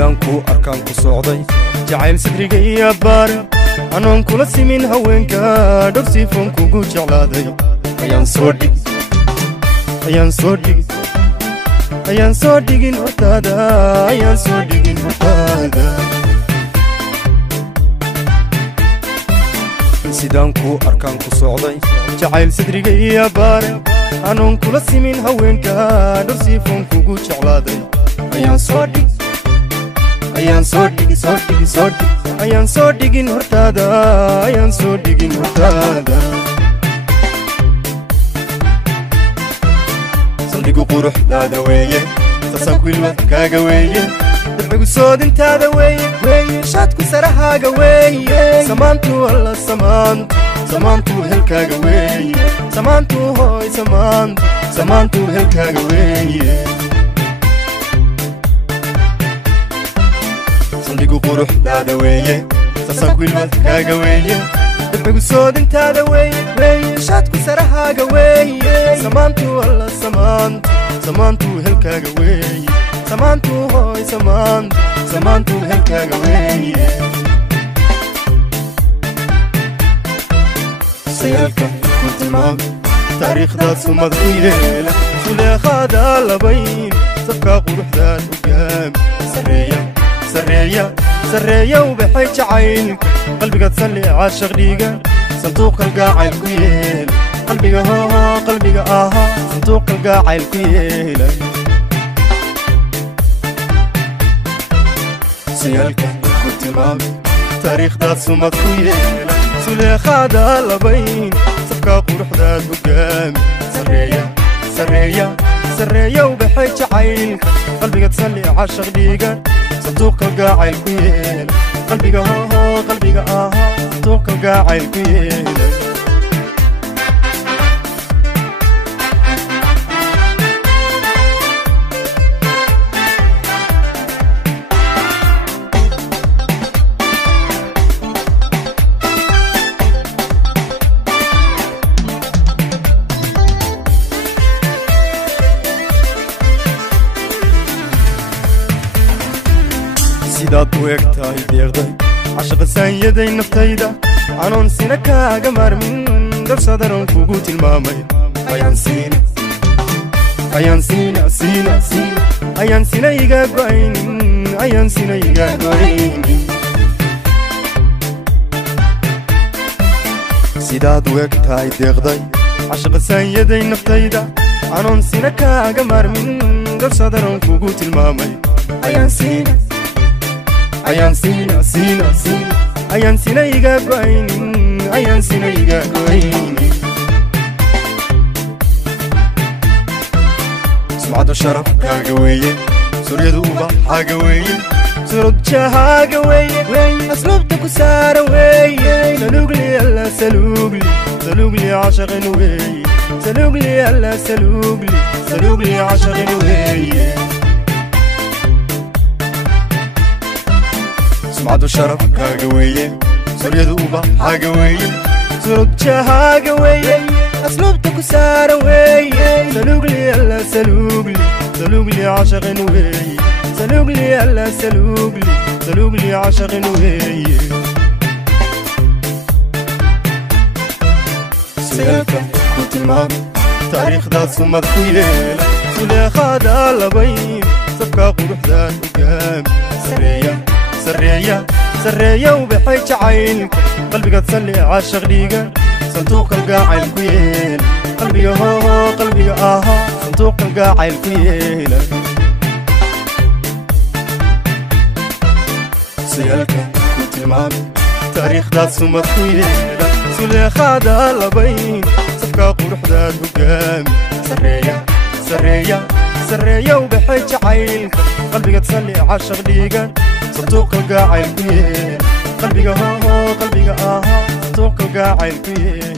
sidaanku arkaan ku socday jacayl sadriga iyo baar anoon kula simin haweenka dhorsiifon kugu jeclaaday ayaan soo dhigin hortaada sidaanku arkaan ku socday jacayl sadriga iyo baar anoon kula simin haweenka dhorsiifon kugu jeclaaday ayaan soo dhigin hortaada saldhigu quruxdaada weeye sasaanku ilmadkaaga weeye dabcigu soodintaada weeye shaadku sarahaaga weeye samaantu alla samaantu helkaaga weeye samaantu hooy samaantu helkaaga weeye saldhigu quruxdaada weeye sasaanku ilmadkaaga weeye dabcigu soodintaada weeye shaadku sarahaaga weeye samaantu alla samaantu helkaaga weeye samaantu hooy samaantu helkaaga weeye sayalka ku tilmaam taariikhdaad sumad u yeela suleekhaada labayn safka quruxdaad hogaam sareeya ubaxay jacaylka qalbigaad salli caashaq dhiiga sanduuq kalgacayl ku yeel qalbiga ahaa sanduuq kalgacayl ku yeela sayalka ku tilmaam taariikhdaad sumad ku yeela suleekhaada labayn safka quruxdaad hogaam sareeya ubaxay jacaylka qalbigaad salli caashaq dhiiga sanduuq kalgacayl ku yeela qalbiga ahaa sanduuq kalgacayl ku yeela sidaad u egtahay deeqday cashaqa saanyaday naftayda anoon sina kaaga maarmin dabsadaran kugu tilmaamay ayaan sina iga go'aynin sidaad u egtahay deeqday cashaqa saanyaday naftayda anoon sina kaaga maarmin dabsadaran kugu tilmaamay ayaan sina iga go'aynin sumcadu sharafkaaga weeye suryadu ubaxaaga weeye surud jahaaga weeye asluubta ku saara weeye salugli alla salugli cashaqin weeye salugli alla salugli cashaqin weeye sumcadu sharafkaaga weeye suryadu ubaxaaga weeye surud jahaaga weeye asluubta ku saara weeye salugli alla salugli cashaqin weeye salugli alla salugli cashaqin weeye sayalka ku tilmaam taariikhdaad sumad ku yeela suleekhaada labayn safka quruxdaad hogaam sareeya ubaxay jacaylka qalbigaad salli caashaq dhiiga sanduuq kalgacayl ku yeela qalbiga ahaa sanduuq kalgacayl ku yeela sayalka ku tilmaam taariikhdaad sumad ku yeela suleekhaada labayn safka quruxdaad hogaam sareeya ubaxay jacaylka qalbigaad salli caashaq dhiiga sanduuq kalgacayl ku yeela qalbiga ahaa sanduuq kalgacayl ku yeela